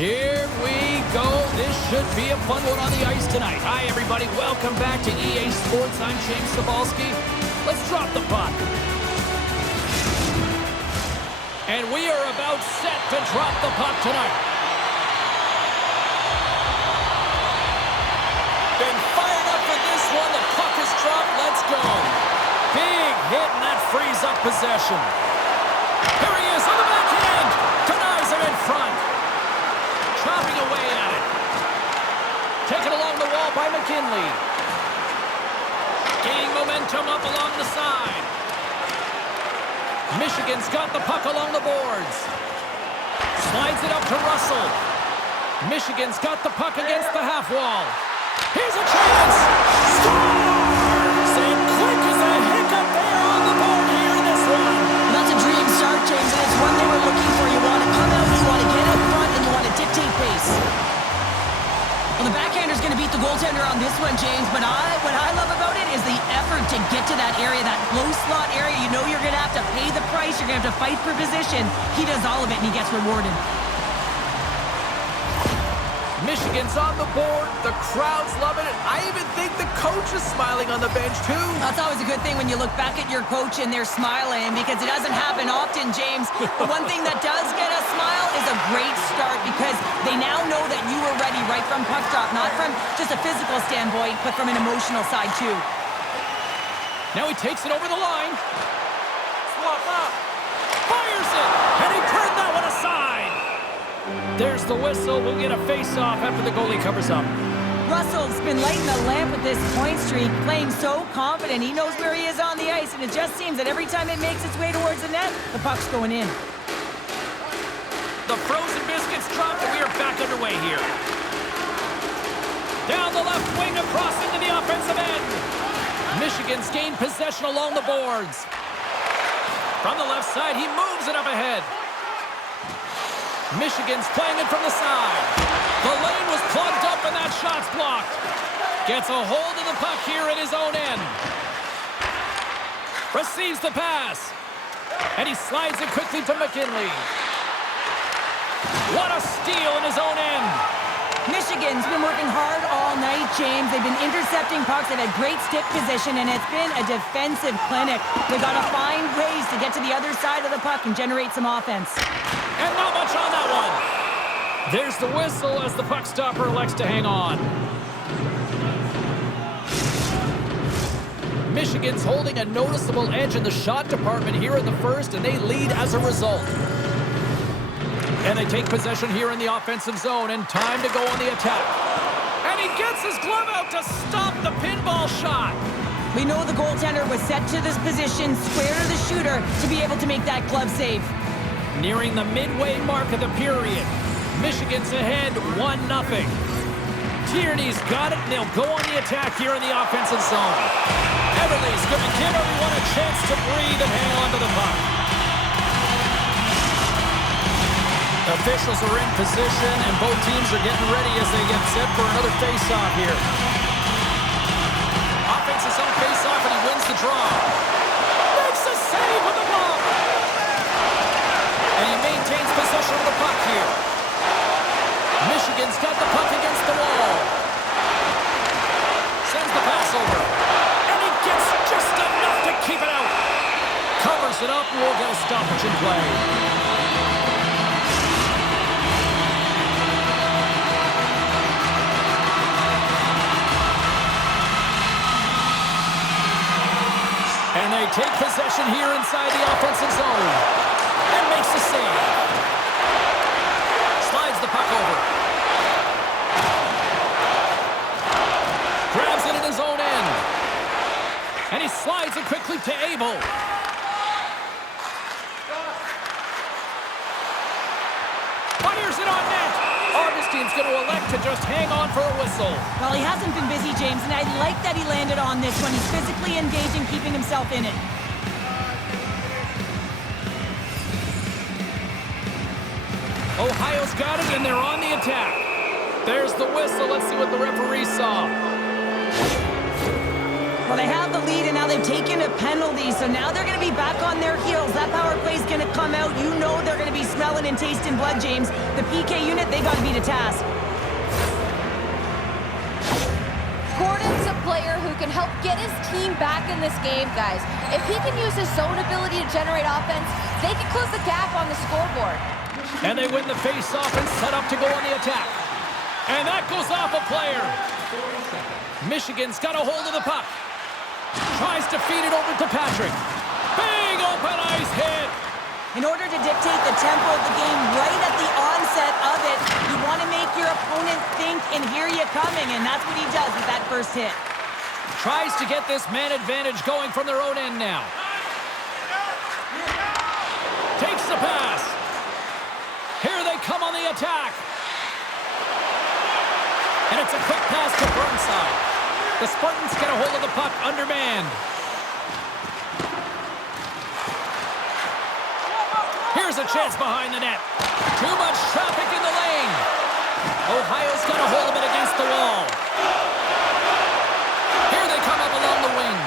Here we go. This should be a fun one on the ice tonight. Hi, everybody. Welcome back to EA Sports. I'm James Cebulski. Let's drop the puck. And we are about set to drop the puck tonight. Been fired up for this one. The puck is dropped. Let's go. Big hit, and that frees up possession. Here he is on the backhand. Denies him in front. Chopping away at it. Taken along the wall by McKinley. Gaining momentum up along the side. Michigan's got the puck along the boards. Slides it up to Russell. Michigan's got the puck against the half wall. Here's a chance. Scores! And quick as a hiccup there on the board here in this one. That's a dream start, James, and it's one they were looking for. You want to come out, you want to get out front, and you want to dictate pace. Well, the backhander's going to beat the goaltender on this one, James, but what I love about it is the effort to get to that area, that low slot area. You know you're going to have to pay the price. You're going to have to fight for position. He does all of it, and he gets rewarded. Michigan's on the board. The crowd's loving it. I even think the coach is smiling on the bench, too. That's always a good thing when you look back at your coach and they're smiling, because it doesn't happen often, James. The one thing that does get a smile is a great start, because they now know that you were ready right from puck drop, not from just a physical standpoint, but from an emotional side, too. Now he takes it over the line. Swap up. Fires it. And he turned that one aside. There's the whistle. We'll get a face-off after the goalie covers up. Russell's been lighting the lamp with this point streak, playing so confident. He knows where he is on the ice, and it just seems that every time it makes its way towards the net, the puck's going in. The frozen biscuits dropped, and we are back underway here. Down the left wing, across into the offensive end. Michigan's gained possession along the boards. From the left side, he moves it up ahead. Michigan's playing it from the side. The lane was plugged up and that shot's blocked. Gets a hold of the puck here at his own end. Receives the pass. And he slides it quickly to McKinley. What a steal in his own end. Michigan's been working hard all night, James. They've been intercepting pucks. They've had great stick position, and it's been a defensive clinic. They've got to find ways to get to the other side of the puck and generate some offense. And not much on that one. There's the whistle as the puck stopper elects to hang on. Michigan's holding a noticeable edge in the shot department here in the first, and they lead as a result. And they take possession here in the offensive zone, and time to go on the attack. And he gets his glove out to stop the pinball shot. We know the goaltender was set to this position, square to the shooter, to be able to make that glove save. Nearing the midway mark of the period. Michigan's ahead 1-0. Tierney's got it, and they'll go on the attack here in the offensive zone. Everly's going to give everyone a chance to breathe and hang on to the puck. Officials are in position, and both teams are getting ready as they get set for another face-off here. Offense is on face-off, and he wins the draw. Makes the save with the glove. And he maintains possession of the puck here. Michigan's got the puck against the wall. Sends the pass over. And he gets just enough to keep it out. Covers it up, and we'll get a stoppage in play. And they take possession here inside the offensive zone. And makes the save. Slides the puck over. Grabs it in his own end. And he slides it quickly to Abel. Fires it on net. Augustine's going to elect to just hang on for a whistle. Well, he hasn't been busy, James, and I like that he landed on this one. He's physically engaging, keeping himself in it. Ohio's got it, and they're on the attack. There's the whistle. Let's see what the referee saw. Well, they have the lead, and now they've taken a penalty, so now they're going to be back on their heels. That power play is going to come out. You know they're going to be smelling swollen and tasting blood, James. The PK unit, they got to be to task. Gordon's a player who can help get his team back in this game, guys. If he can use his zone ability to generate offense, they can close the gap on the scoreboard. And they win the face-off and set up to go on the attack. And that goes off a player. Michigan's got a hold of the puck. Tries to feed it over to Patrick. Big open ice hit. In order to dictate the tempo of the game right at the onset of it, you want to make your opponent think and hear you coming, and that's what he does with that first hit. Tries to get this man advantage going from their own end now. Takes the pass. Here they come on the attack. And it's a quick pass to Burnside. The Spartans get a hold of the puck undermanned. Here's a chance behind the net. Too much traffic in the lane. Ohio's got a hold of it against the wall. Here they come up along the wing.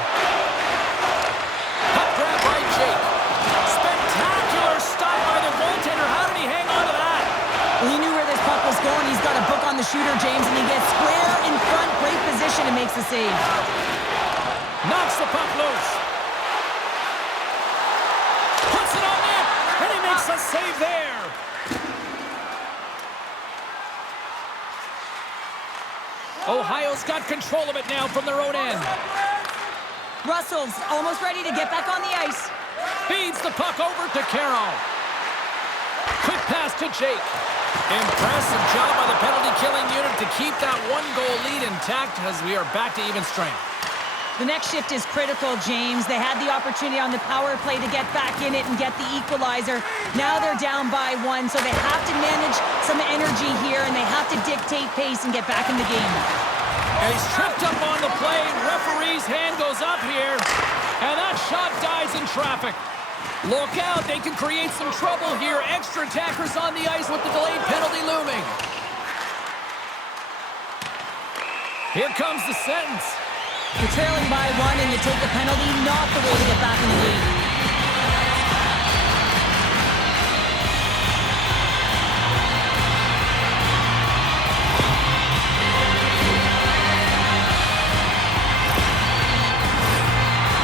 Puck grab by Jake. Spectacular stop by the goaltender. How did he hang on to that? Well, he knew where this puck was going. He's got a book on the shooter, James, and he gets square in front. Great position and makes the save. Knocks the puck loose. Puts it on net. And he makes a save there. Ohio's got control of it now from their own end. Russell's almost ready to get back on the ice. Feeds the puck over to Carroll. Quick pass to Jake. Impressive job by the penalty-killing unit to keep that one-goal lead intact as we are back to even strength. The next shift is critical, James. They had the opportunity on the power play to get back in it and get the equalizer. Now they're down by 1, so they have to manage some energy here, and they have to dictate pace and get back in the game. And he's tripped up on the play. Referee's hand goes up here, and that shot dies in traffic. Look out, they can create some trouble here. Extra attackers on the ice with the delayed penalty looming. Here comes the sentence. You're trailing by 1 and you take the penalty, not the way to get back in the game.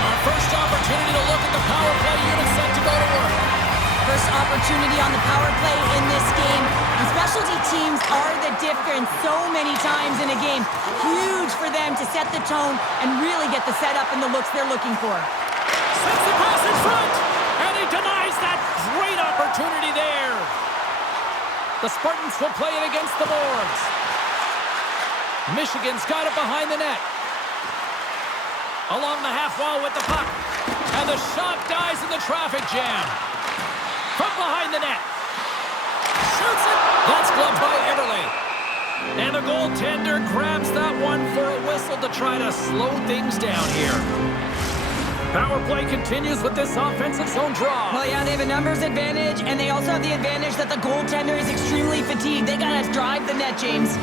Our first opportunity to look at the power play unit set to go to work. First opportunity on the power play in this game. And specialty teams are the difference so many times in a game. Huge for them to set the tone and really get the setup and the looks they're looking for. Sends the pass in front, and he denies that great opportunity there. The Spartans will play it against the boards. Michigan's got it behind the net. Along the half wall with the puck. And the shot dies in the traffic jam. From behind the net. Shoots it. That's gloved by Everly. And the goaltender grabs that one for a whistle to try to slow things down here. Power play continues with this offensive zone draw. Well, yeah, they have a numbers advantage, and they also have the advantage that the goaltender is extremely fatigued. They got to drive the net, James.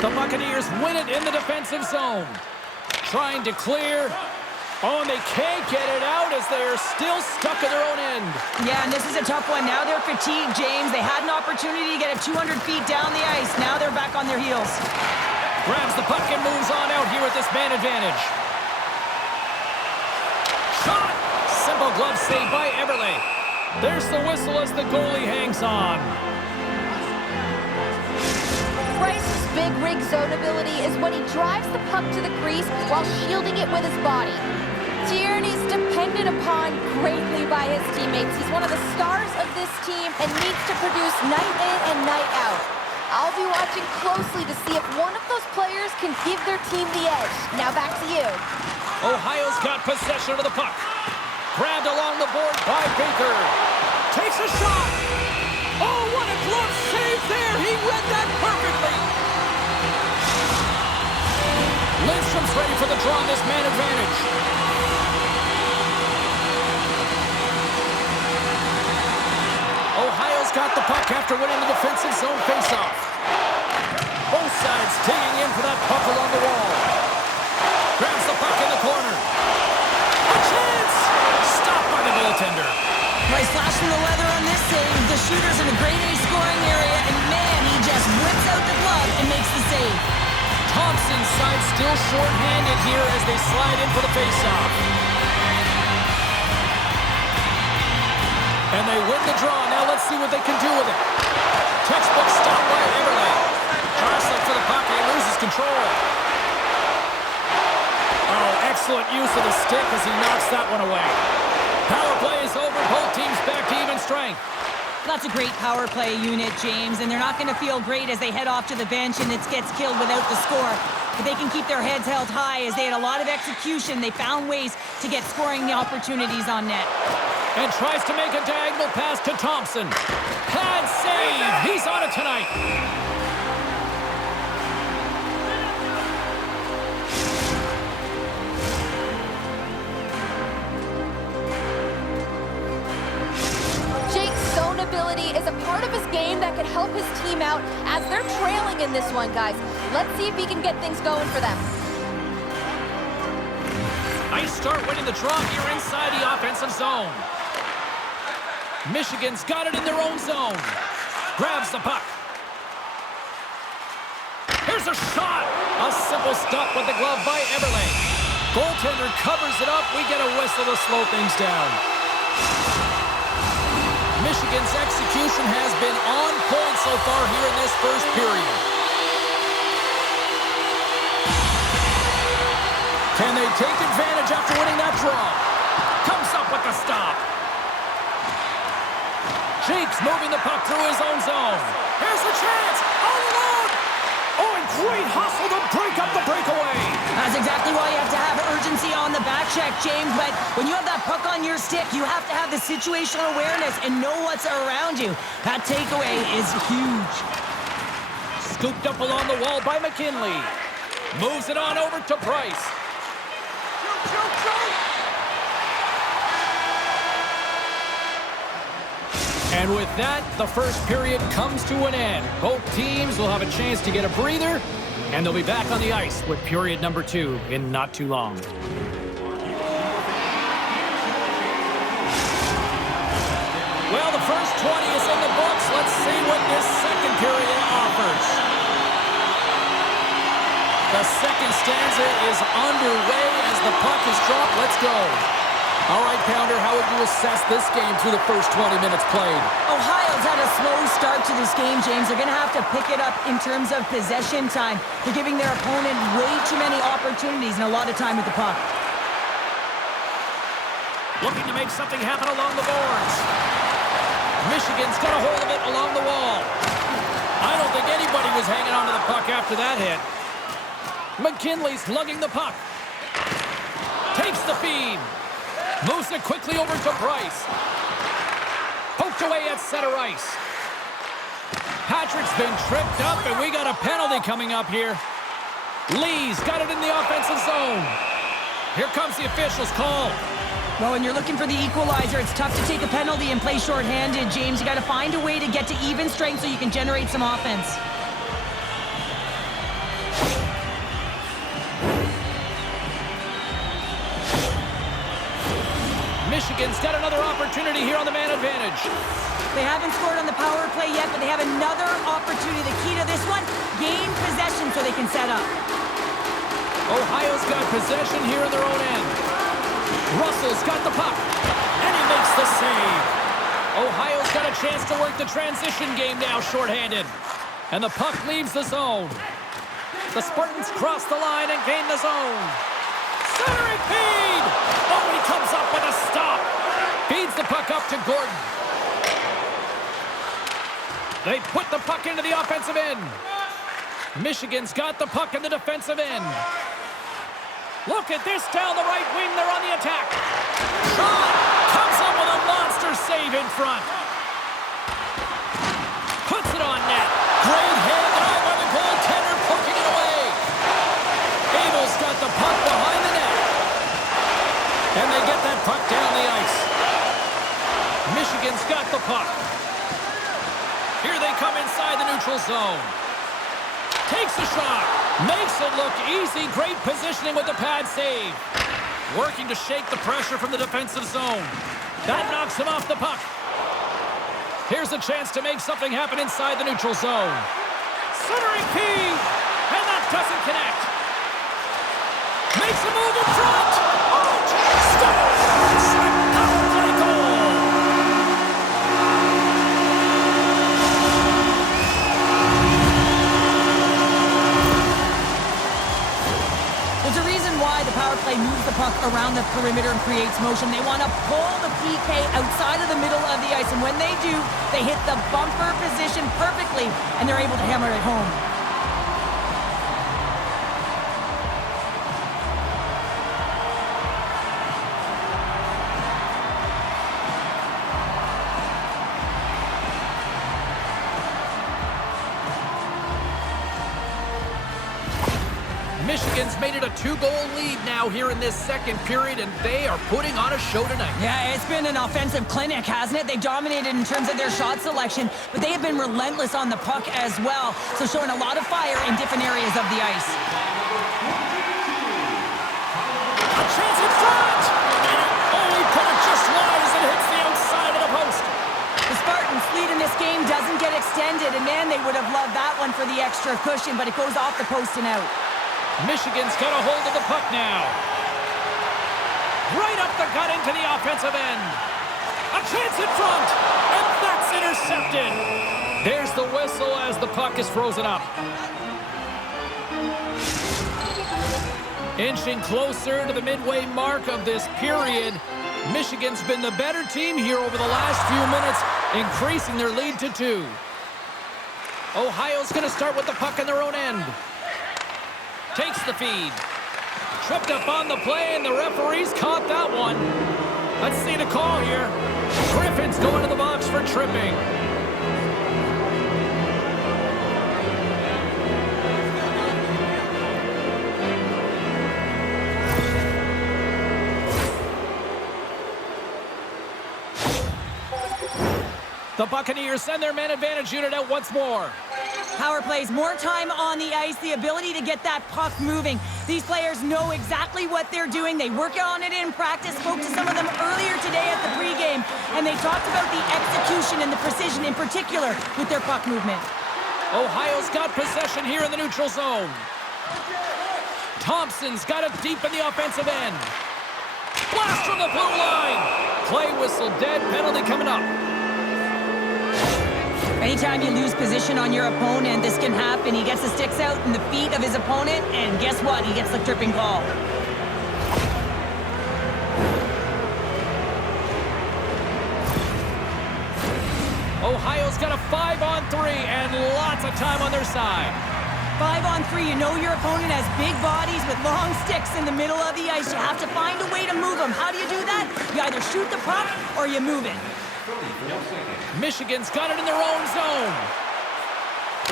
The Buccaneers win it in the defensive zone. Trying to clear. Oh, and they can't get it out as they are still stuck at their own end. Yeah, and this is a tough one. Now they're fatigued, James. They had an opportunity to get it 200 feet down the ice. Now they're back on their heels. Grabs the puck and moves on out here with this man advantage. Shot! Simple glove save by Everly. There's the whistle as the goalie hangs on. Bryce's big rig zone ability is when he drives the puck to the crease while shielding it with his body. Tierney's dependent upon greatly by his teammates. He's one of the stars of this team and needs to produce night in and night out. I'll be watching closely to see if one of those players can give their team the edge. Now back to you. Ohio's got possession of the puck. Grabbed along the board by Baker. Takes a shot. Oh, what a glove save there. He read that perfectly. Lindstrom's ready for the draw on this man advantage. Ohio's got the puck after winning the defensive zone faceoff. Both sides digging in for that puck along the wall. Grabs the puck in the corner. A chance! Stopped by the goaltender. He's flashing the leather on this save. The shooter's in a great still short-handed here as they slide in for the face-off. And they win the draw. Now let's see what they can do with it. Textbook stop by Everly. Jostling for the puck, and he loses control. Oh, excellent use of the stick as he knocks that one away. Power play is over. Both teams back to even strength. That's a great power play unit, James, and they're not going to feel great as they head off to the bench and it gets killed without the score. But they can keep their heads held high as they had a lot of execution. They found ways to get scoring opportunities on net. And tries to make a diagonal pass to Thompson. Pad save. He's on it tonight. Jake's zone ability is a part of his game that can help his team out as they're trailing in this one, guys. Let's see if he can get things going for them. Nice start winning the draw here inside the offensive zone. Michigan's got it in their own zone. Grabs the puck. Here's a shot. A simple stop with the glove by Everly. Goaltender covers it up. We get a whistle to slow things down. Michigan's execution has been on point so far here in this first period. Can they take advantage after winning that draw? Comes up with the stop. Jake's moving the puck through his own zone. Here's the chance. All alone. Oh, and great hustle to break up the breakaway. That's exactly why you have to have urgency on the back check, James. But when you have that puck on your stick, you have to have the situational awareness and know what's around you. That takeaway is huge. Scooped up along the wall by McKinley. Moves it on over to Price. And with that, the first period comes to an end. Both teams will have a chance to get a breather, and they'll be back on the ice with period number 2 in not too long. Well, the first 20 is in the books. Let's see what this second period offers. The second stanza is underway as the puck is dropped. Let's go. All right, Pounder, how would you assess this game through the first 20 minutes played? Ohio's had a slow start to this game, James. They're going to have to pick it up in terms of possession time. They're giving their opponent way too many opportunities and a lot of time with the puck. Looking to make something happen along the boards. Michigan's got a hold of it along the wall. I don't think anybody was hanging on to the puck after that hit. McKinley's lugging the puck. Takes the feed. Moves it quickly over to Price. Poked away at center ice. Patrick's been tripped up, and we got a penalty coming up here. Lee's got it in the offensive zone. Here comes the official's call. Well, when you're looking for the equalizer, it's tough to take a penalty and play shorthanded, James. You got to find a way to get to even strength so you can generate some offense. Michigan's got another opportunity here on the man advantage. They haven't scored on the power play yet, but they have another opportunity. The key to this one, gain possession so they can set up. Ohio's got possession here in their own end. Russell's got the puck, and he makes the save. Ohio's got a chance to work the transition game now shorthanded. And the puck leaves the zone. The Spartans cross the line and gain the zone. Centering feed! Oh, he comes up with a stop. Feeds the puck up to Gordon. They put the puck into the offensive end. Michigan's got the puck in the defensive end. Look at this down the right wing. They're on the attack. Shot! Comes up with a monster save in front. Puts it on net. Great hand eye by the goaltender, poking it away. Abel's got the puck behind the net. And they get that puck down the ice. Michigan's got the puck. Here they come inside the neutral zone. Takes a shot. Makes it look easy. Great positioning with the pad save. Working to shake the pressure from the defensive zone. That knocks him off the puck. Here's a chance to make something happen inside the neutral zone. Centering feed. And that doesn't connect. Makes a move in front. Scores! A power play goal. There's a reason why the power play moves the puck around the perimeter and creates motion. They want to pull the PK outside of the middle of the ice, and when they do, they hit the bumper position perfectly, and they're able to hammer it home. Michigan's made it a 2-goal lead now here in this second period, and they are putting on a show tonight. Yeah, it's been an offensive clinic, hasn't it? They dominated in terms of their shot selection, but they have been relentless on the puck as well, so showing a lot of fire in different areas of the ice. A chance in front! Oh, he put it just wide as it hits the outside of the post. The Spartans' lead in this game doesn't get extended, and man, they would have loved that one for the extra cushion, but it goes off the post and out. Michigan's got a hold of the puck now. Right up the gut into the offensive end. A chance in front, and that's intercepted. There's the whistle as the puck is frozen up. Inching closer to the midway mark of this period. Michigan's been the better team here over the last few minutes, increasing their lead to 2. Ohio's going to start with the puck in their own end. Takes the feed. Tripped up on the play, and the referees caught that one. Let's see the call here. Griffin's going to the box for tripping. The Buccaneers send their man advantage unit out once more. Power plays, more time on the ice, the ability to get that puck moving. These players know exactly what they're doing. They work on it in practice. Spoke to some of them earlier today at the pregame, and they talked about the execution and the precision in particular with their puck movement. Ohio's got possession here in the neutral zone. Thompson's got it deep in the offensive end. Blast from the blue line. Play whistle dead, penalty coming up. Anytime you lose position on your opponent, this can happen. He gets the sticks out in the feet of his opponent, and guess what? He gets the tripping call. Ohio's got a 5-on-3 and lots of time on their side. 5-on-3, you know your opponent has big bodies with long sticks in the middle of the ice. You have to find a way to move them. How do you do that? You either shoot the puck or you move it. Michigan's got it in their own zone.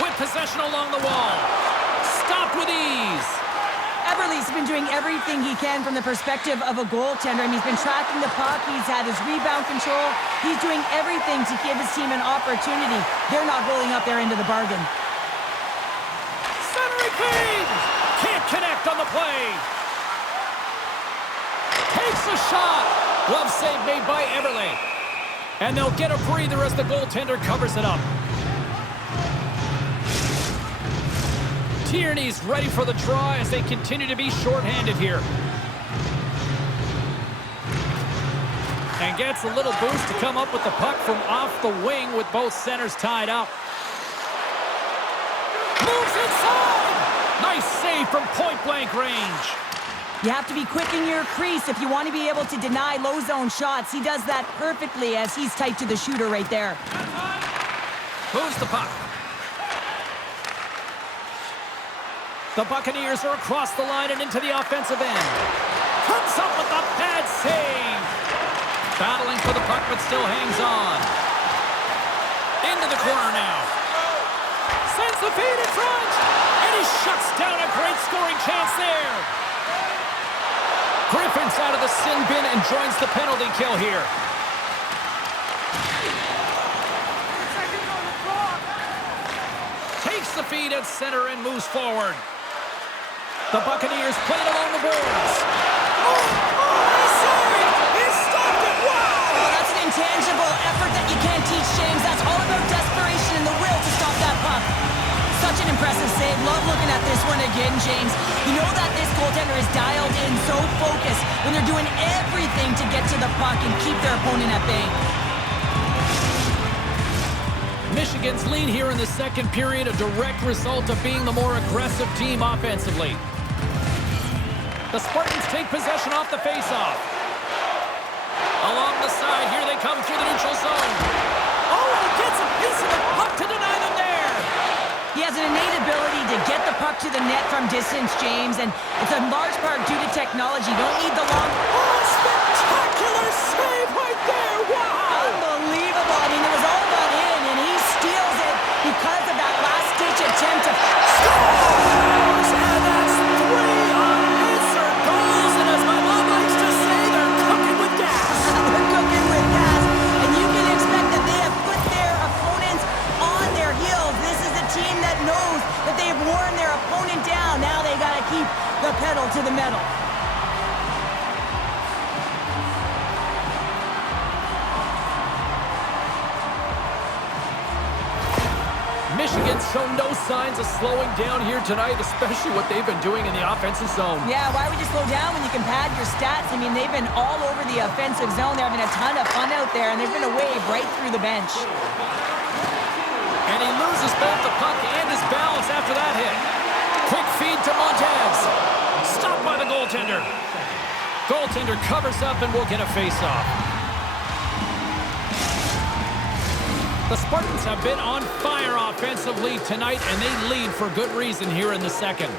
With possession along the wall. Stopped with ease. Everly's been doing everything he can from the perspective of a goaltender. I mean, he's been tracking the puck. He's had his rebound control. He's doing everything to give his team an opportunity. They're not holding up their end of the bargain. Centering feed! Can't connect on the play. Takes a shot. Glove save made by Everly. And they'll get a breather as the goaltender covers it up. Tierney's ready for the draw as they continue to be shorthanded here. And gets a little boost to come up with the puck from off the wing with both centers tied up. Moves inside! Nice save from point-blank range. You have to be quick in your crease if you want to be able to deny low zone shots. He does that perfectly as he's tight to the shooter right there. Moves the puck. The Buccaneers are across the line and into the offensive end. Comes up with a bad save. Battling for the puck, but still hangs on. Into the corner now. Sends the feed in front. And he shuts down a great scoring chance there. Griffin's out of the sin bin and joins the penalty kill here. Takes the feed at center and moves forward. The Buccaneers played along the boards. He saved! He stopped it! Wow! Oh, that's an intangible effort that you can't teach, James. That's all about desperation and the will to stop that puck. Such an impressive save. love looking at this one again, James. You know that this goaltender is dialed in, so focused when they're doing everything to get to the puck and keep their opponent at bay. Michigan's lead here in the second period, a direct result of being the more aggressive team offensively. The Spartans take possession off the faceoff. Along the side, here they come through the neutral zone. Oh, and he gets a piece of the puck to deny them there. He has an innate ability to get the puck to the net from distance, James, and it's in large part due to technology. You don't need the long... Oh, spectacular save right there! Wow! Unbelievable. I mean, it was all but in, and he steals it because of that last-ditch attempt to... Scores! And that's 3 unanswered goals, and as my mom likes to say, they're cooking with gas. They're cooking with gas, and you can expect that they have put their opponents on their heels. This is a team that knows that they have worn their opponent down. Now they got to keep the pedal to the metal. Michigan's shown no signs of slowing down here tonight, especially what they've been doing in the offensive zone. Yeah, why would you slow down when you can pad your stats? I mean, they've been all over the offensive zone. They're having a ton of fun out there, and they've been a wave right through the bench. And he loses both the puck and his balance after that hit. Quick feed to Montez. Stopped by the goaltender. Goaltender covers up and will get a face-off. The Spartans have been on fire offensively tonight, and they lead for good reason here in the second.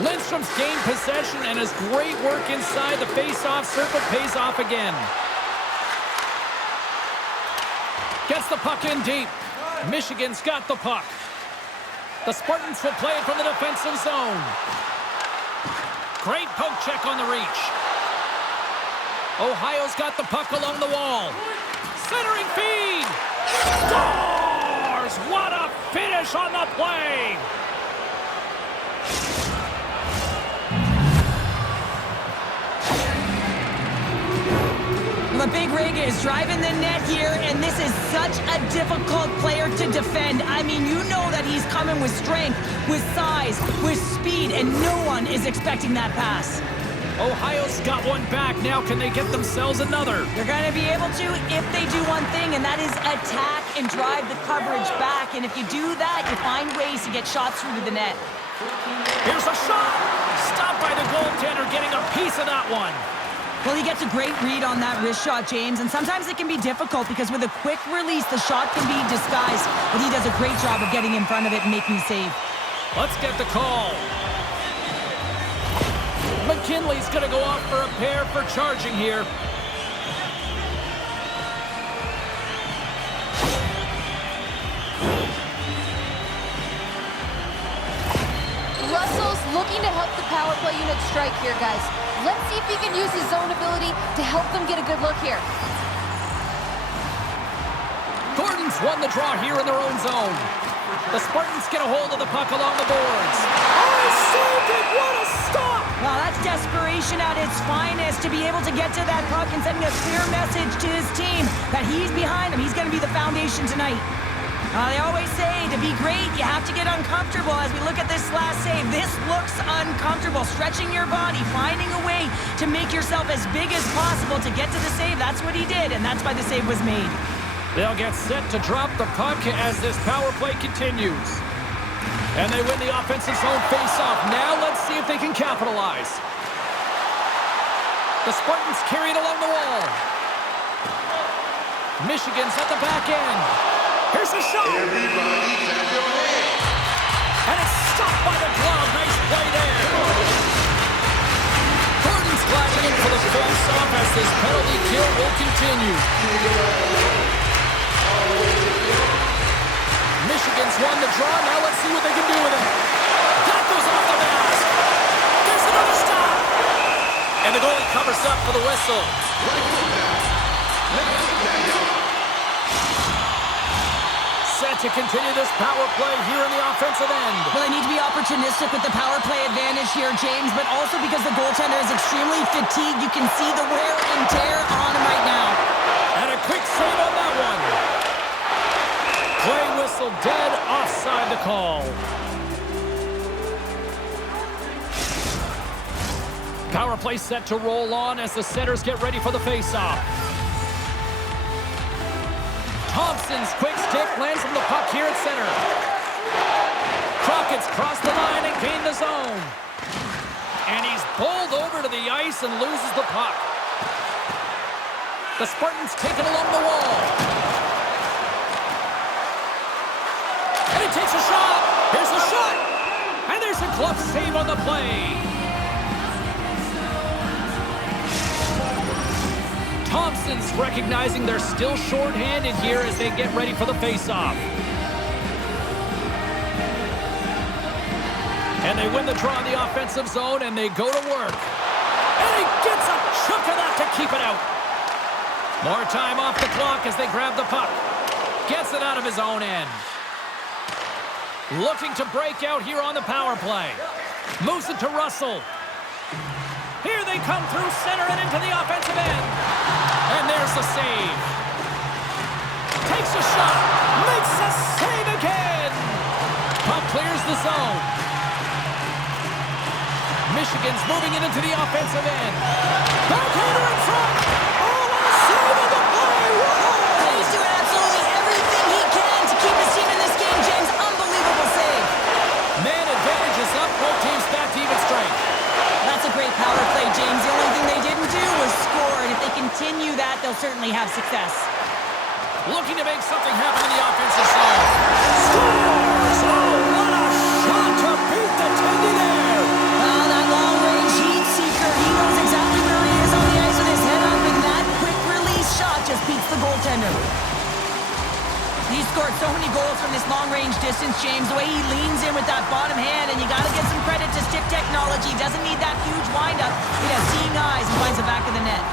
Lindstrom's gained possession, and his great work inside the face-off circle pays off again. Gets the puck in deep. Michigan's got the puck. The Spartans will play it from the defensive zone. Great poke check on the reach. Ohio's got the puck along the wall. Centering feed. Scores! What a finish on the play! The big rig is driving the net here, and this is such a difficult player to defend. I mean, you know that he's coming with strength, with size, with speed, and no one is expecting that pass. Ohio's got one back. Now can they get themselves another? They're going to be able to if they do one thing, and that is attack and drive the coverage back. And if you do that, you find ways to get shots through to the net. Here's a shot. Stopped by the goaltender, getting a piece of that one. Well, he gets a great read on that wrist shot, James, and sometimes it can be difficult because with a quick release, the shot can be disguised, but he does a great job of getting in front of it and making the save. Let's get the call. McKinley's going to go off for a pair for charging here. Russell's looking to help the power play unit strike here, guys. Let's see if he can use his zone ability to help them get a good look here. Gordon's won the draw here in their own zone. The Spartans get a hold of the puck along the boards. Oh, he saved it! What a stop! Well, that's desperation at its finest to be able to get to that puck and sending a clear message to his team that he's behind him. He's going to be the foundation tonight. They always say to be great, you have to get uncomfortable. As we look at this last save, this looks uncomfortable. Stretching your body, finding a way to make yourself as big as possible to get to the save. That's what he did, and that's why the save was made. They'll get set to drop the puck as this power play continues. And they win the offensive zone face-off. Now let's see if they can capitalize. The Spartans carry it along the wall. Michigan's at the back end. Here's a shot! Everybody clap your hands. And it's stopped by the glove. Nice play there. Gordon's gliding in for the face-off as this penalty kill will continue. Michigan's won the draw. Now let's see what they can do with it. That goes off the mask. There's another stop. And the goalie covers up for the whistle. Set to continue this power play here in the offensive end. Well, they need to be opportunistic with the power play advantage here, James, but also because the goaltender is extremely fatigued. You can see the wear and tear on him right now. And a quick save on that one. Play whistle down. call. Power play set to roll on as the centers get ready for the faceoff. Thompson's quick stick lands on the puck here at center. Crockett's crossed the line and gained the zone. And he's bowled over to the ice and loses the puck. The Spartans take it along the wall. And he takes a shot. Here's the shot. And there's a glove save on the play. Thompson's recognizing they're still short-handed here as they get ready for the face-off. And they win the draw in the offensive zone, and they go to work. And he gets a chunk of that to keep it out. More time off the clock as they grab the puck. Gets it out of his own end. Looking to break out here on the power play. Moves it to Russell. Here they come through center and into the offensive end. And there's the save. Takes a shot. Makes a save again. Puck clears the zone. Michigan's moving it into the offensive end. Backhander in front. Oh, what a save on the play. Whoa. He's doing absolutely everything he can to keep his team in this game, James. Unbelievable save. Man advantage is up. Both teams back to even strength. That's a great power play, James. The only thing they didn't do was score, and if they continue that, they'll certainly have success. Looking to make something happen in the offensive zone. Scores! Oh, what a shot to beat the Tendy there! Well, that long-range heat seeker, he knows exactly where he is on the ice with his head up, and that quick-release shot just beats the goaltender. He scored so many goals from this long-range distance, James. The way he leans in with that bottom hand, and you got to give some credit to stick technology. Doesn't need that huge windup. He has seeing eyes and finds the back of the net.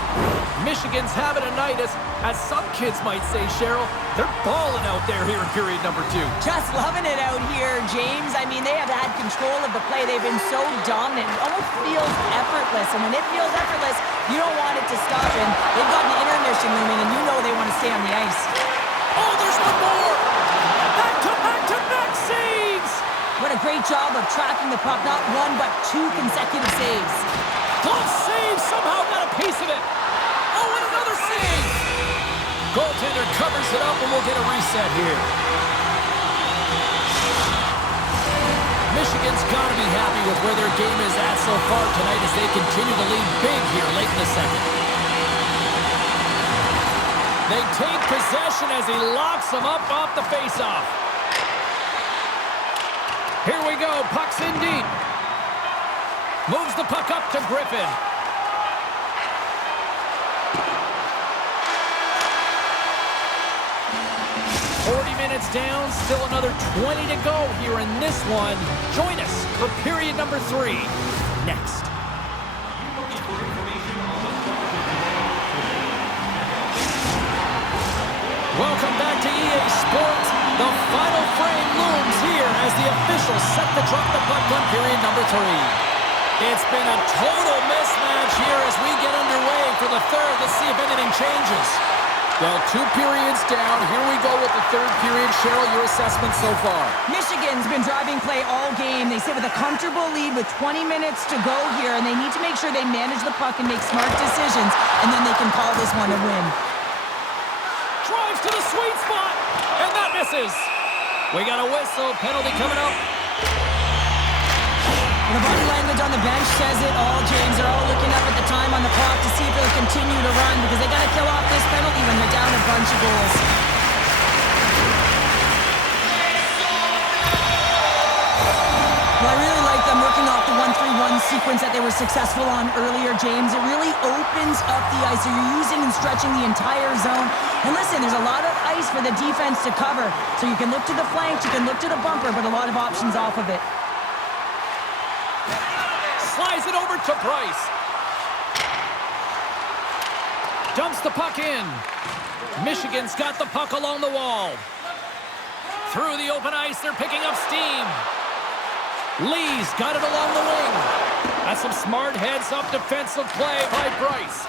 Michigan's having a night, as some kids might say, Cheryl. They're balling out there here in period number 2. Just loving it out here, James. I mean, they have had control of the play. They've been so dominant. It almost feels effortless. And when it feels effortless, you don't want it to stop. And they've got an intermission looming, and you know they want to stay on the ice. Oh, there's one more! Back-to-back saves! What a great job of tracking the puck. Not one, but 2 consecutive saves. Glove save! Somehow got a piece of it! Oh, and another save! Goaltender covers it up, and we'll get a reset here. Michigan's got to be happy with where their game is at so far tonight as they continue to lead big here late in the second. They take possession as he locks them up off the faceoff. Here we go. Puck's in deep. Moves the puck up to Griffin. Minutes down, still another 20 to go here in this one. Join us for period number 3 next. Welcome back to EA Sports. The final frame looms here as the officials set to drop the puck on period number 3. It's been a total mismatch here as we get underway for the third. Let's see if anything changes. Well, 2 periods down. Here we go with the third period. Cheryl, your assessment so far? Michigan's been driving play all game. They sit with a comfortable lead with 20 minutes to go here, and they need to make sure they manage the puck and make smart decisions, and then they can call this one a win. Drives to the sweet spot, and that misses. We got a whistle. Penalty coming up. The body language on the bench says it all, James. They're all looking up at the time on the clock to see if they'll continue to run because they got to kill off this penalty when they're down a bunch of goals. Well, I really like them working off the 1-3-1 sequence that they were successful on earlier, James. It really opens up the ice. So you're using and stretching the entire zone. And listen, there's a lot of ice for the defense to cover. So you can look to the flanks, you can look to the bumper, but a lot of options off of it. Slides it over to Bryce. Dumps the puck in. Michigan's got the puck along the wall. Through the open ice, they're picking up steam. Lee's got it along the wing. That's some smart heads-up defensive play by Bryce.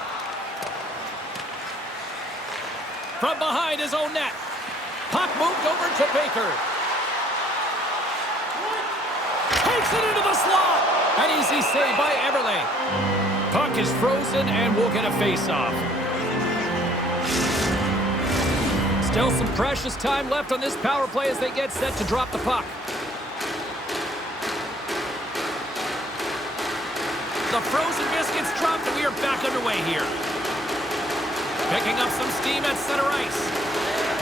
From behind his own net. Puck moved over to Baker. Takes it into the slot. An easy save by Everly. Puck is frozen and we'll get a face-off. Still some precious time left on this power play as they get set to drop the puck. The frozen biscuits dropped and we are back underway here. Picking up some steam at center ice.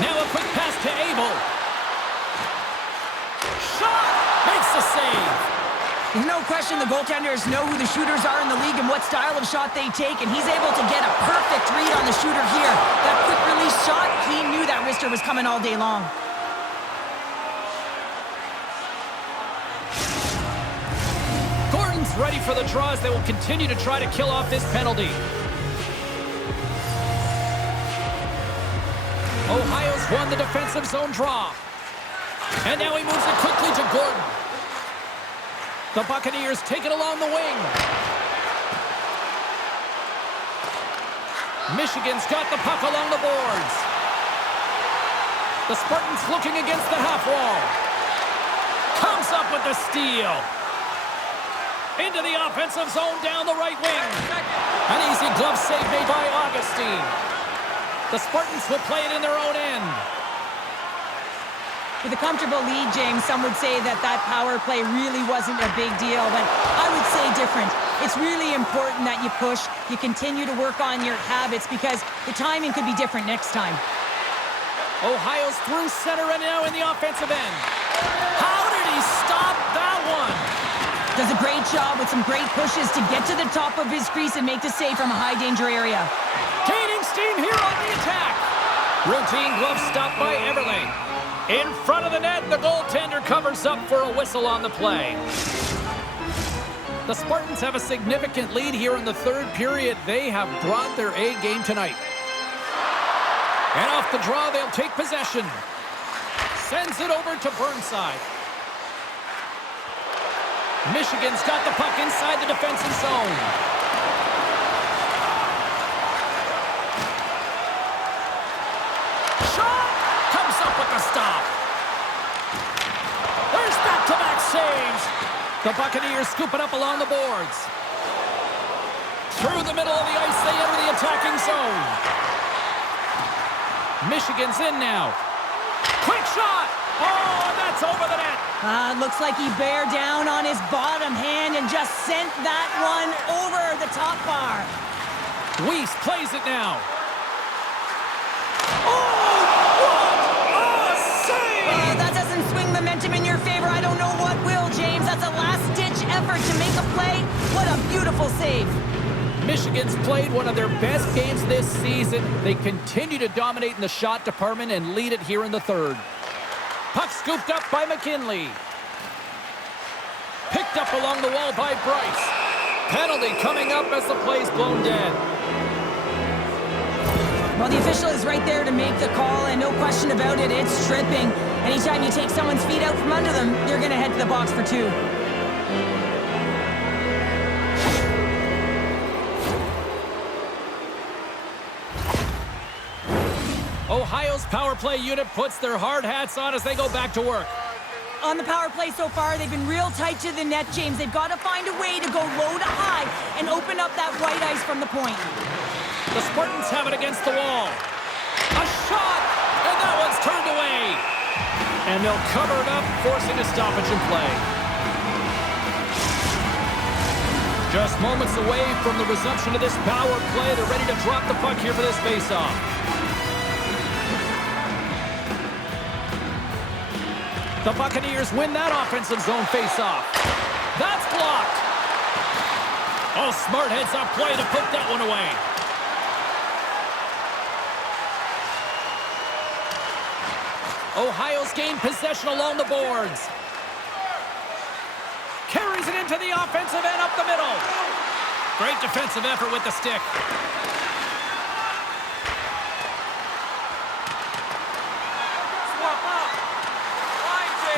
Now a quick pass to Abel. Shot! Makes the save. There's no question the goaltenders know who the shooters are in the league and what style of shot they take, and he's able to get a perfect read on the shooter here. That quick release shot, he knew that wrister was coming all day long. Gordon's ready for the draw as they will continue to try to kill off this penalty. Ohio's won the defensive zone draw. And now he moves it quickly to Gordon. The Buccaneers take it along the wing. Michigan's got the puck along the boards. The Spartans looking against the half wall. Comes up with the steal. Into the offensive zone down the right wing. An easy glove save made by Augustine. The Spartans will play it in their own end. With a comfortable lead, James, some would say that power play really wasn't a big deal, but I would say different. It's really important that you push, you continue to work on your habits because the timing could be different next time. Ohio's through center and now in the offensive end. How did he stop that one? Does a great job with some great pushes to get to the top of his crease and make the save from a high-danger area. Gaining steam here on the attack. Routine glove stop by Everly. In front of the net, the goaltender covers up for a whistle on the play. The Spartans have a significant lead here in the third period. They have brought their A game tonight. And off the draw, they'll take possession. Sends it over to Burnside. Michigan's got the puck inside the defensive zone. Shot! Comes up with the stop. There's back-to-back saves. The Buccaneers scoop it up along the boards. Through the middle of the ice, they enter the attacking zone. Michigan's in now. Quick shot! Oh, and that's over the net. Looks like he bare down on his bottom hand and just sent that one over the top bar. Weiss plays it now. Oh, what a save! That doesn't swing momentum in your favor. I don't know what will, James. That's a last-ditch effort to make a play. What a beautiful save. Michigan's played one of their best games this season. They continue to dominate in the shot department and lead it here in the third. Puck scooped up by McKinley. Picked up along the wall by Bryce. Penalty coming up as the play's blown dead. Well, the official is right there to make the call, and no question about it, it's tripping. Anytime you take someone's feet out from under them, they're going to head to the box for two. Ohio's power play unit puts their hard hats on as they go back to work. On the power play so far, they've been real tight to the net, James. They've got to find a way to go low to high and open up that white ice from the point. The Spartans have it against the wall. A shot, and that one's turned away. And they'll cover it up, forcing a stoppage in play. Just moments away from the resumption of this power play. They're ready to drop the puck here for this faceoff. The Buccaneers win that offensive zone faceoff. That's blocked. Oh, smart heads-up play to put that one away. Ohio's gained possession along the boards. Carries it into the offensive end up the middle. Great defensive effort with the stick.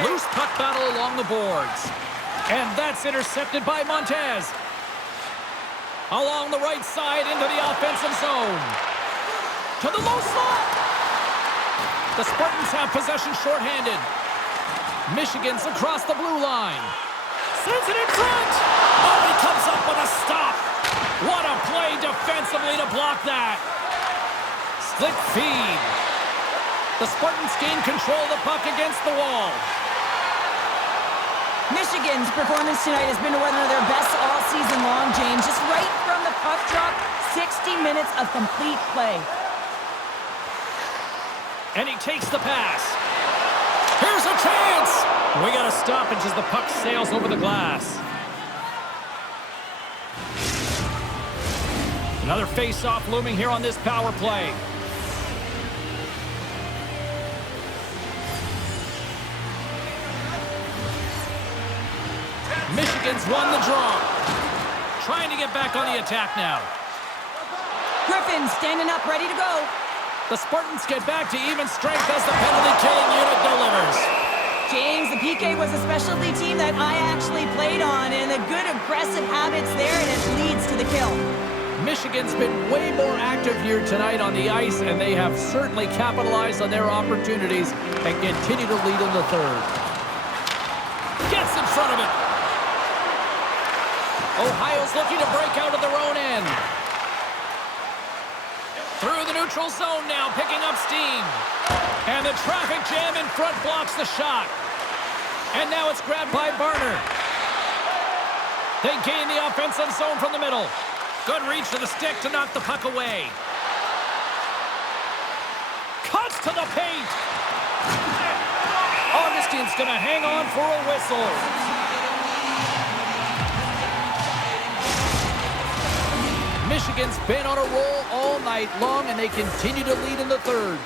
Loose puck battle along the boards. And that's intercepted by Montez. Along the right side into the offensive zone. To the low slot. The Spartans have possession shorthanded. Michigan's across the blue line. Sends it in front. Oh, he comes up with a stop. What a play defensively to block that. Slick feed. The Spartans gain control of the puck against the wall. Michigan's performance tonight has been one of their best all season long, James. Just right from the puck drop, 60 minutes of complete play. And he takes the pass. Here's a chance. We got a stoppage as the puck sails over the glass. Another face-off looming here on this power play. Michigan's won the draw. Trying to get back on the attack now. Griffin standing up, ready to go. The Spartans get back to even strength as the penalty-killing unit delivers. James, the PK was a specialty team that I actually played on, and the good aggressive habits there, and it leads to the kill. Michigan's been way more active here tonight on the ice, and they have certainly capitalized on their opportunities and continue to lead in the third. Gets in front of it. Ohio's looking to break out of their own end. Through the neutral zone now, picking up steam. And the traffic jam in front blocks the shot. And now it's grabbed by Barner. They gain the offensive zone from the middle. Good reach to the stick to knock the puck away. Cuts to the paint. Augustine's going to hang on for a whistle. Michigan's been on a roll all night long, and they continue to lead in the third.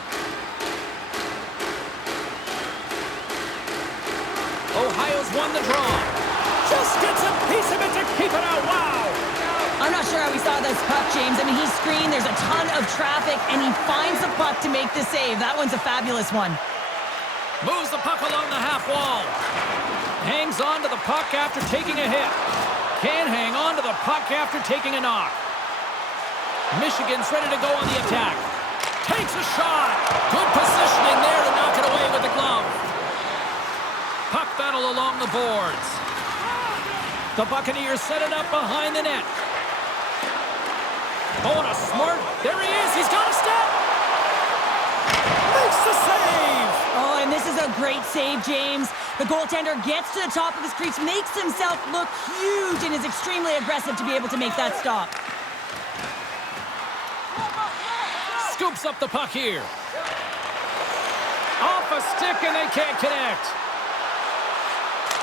Ohio's won the draw. Just gets a piece of it to keep it out. Wow! I'm not sure how we saw this puck, James. I mean, he screened, there's a ton of traffic, and he finds the puck to make the save. That one's a fabulous one. Moves the puck along the half wall. Hangs on to the puck after taking a hit. Can't hang on to the puck after taking a knock. Michigan's ready to go on the attack. Takes a shot. Good positioning there to knock it away with the glove. Puck battle along the boards. The Buccaneers set it up behind the net. Oh, and a smart. There he is. He's got a step. Makes the save. Oh, and this is a great save, James. The goaltender gets to the top of his crease, makes himself look huge, and is extremely aggressive to be able to make that stop. Scoops up the puck here. Off a stick, and they can't connect.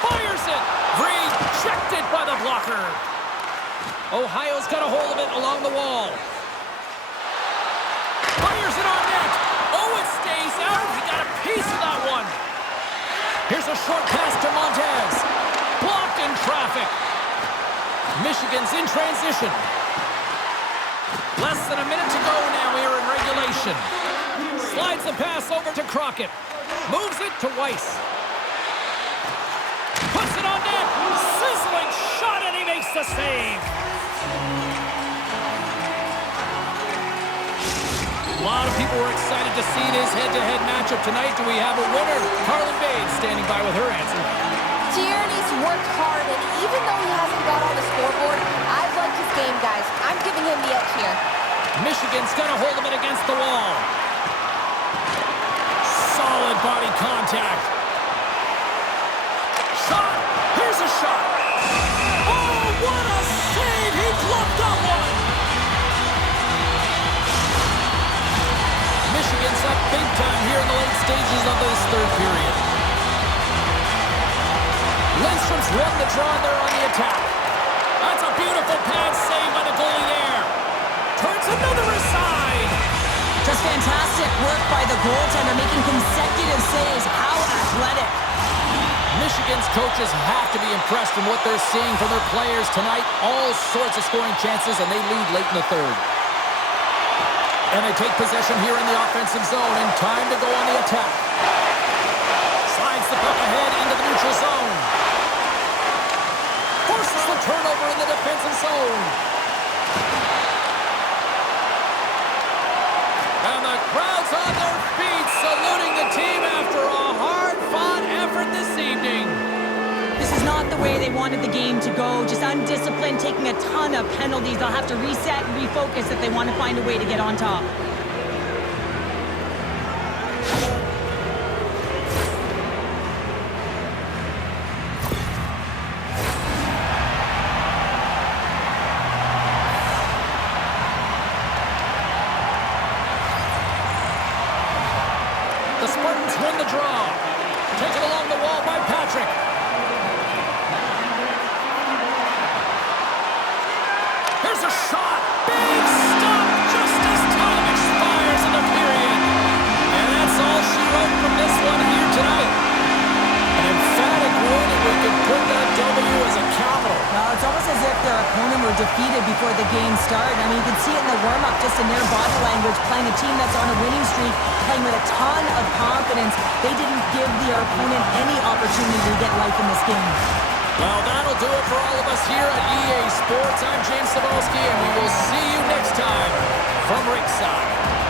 Fires it. Rejected by the blocker. Ohio's got a hold of it along the wall. Fires it on net. Oh, it stays out. He got a piece of that one. Here's a short pass to Montez. Blocked in traffic. Michigan's in transition. Less than a minute to go now here in regulation. Slides the pass over to Crockett. Moves it to Weiss. Puts it on net. Sizzling shot, and he makes the save. A lot of people were excited to see this head-to-head matchup tonight. Do we have a winner? Carlin Bates standing by with her answer. Tierney's worked hard, and even though he hasn't got on the scoreboard, I've liked his game, guys. I'm giving him the edge here. Michigan's got a hold of it against the wall. Solid body contact. Shot. Here's a shot. Oh, what a save. He bluffed that one. Michigan's up big time here in the late stages of this third period. Lindstrom's won the draw, and they're on the attack. That's a beautiful pad save by the goalie there. Turns another aside. Just fantastic work by the goaltender, making consecutive saves. How athletic. Michigan's coaches have to be impressed in what they're seeing from their players tonight. All sorts of scoring chances, and they lead late in the third. And they take possession here in the offensive zone, and time to go on the attack. Slides the puck ahead into the neutral zone. Forces the turnover in the defensive zone. And the crowd's on their feet, saluting the team after a hard-fought effort this evening. This is not the way they wanted the game to go. Just undisciplined, taking a ton of penalties. They'll have to reset and refocus if they want to find a way to get on top. The Spartans win the draw. Taken along the wall by Patrick. Here's a shot. Big stop just as time expires in the period. And that's all she wrote from this one here tonight. An emphatic win, and we can put that W as a capital. Well, it's almost as if their opponent were defeated before the game started. I mean, you can see it in the warm-up, just in their body language, playing a team that's on a winning streak, playing with a ton of confidence. They didn't give their opponent any opportunity to get life in this game. Well, that'll do it for all of us here at EA Sports. I'm James Cebulski, and we will see you next time from Ringside.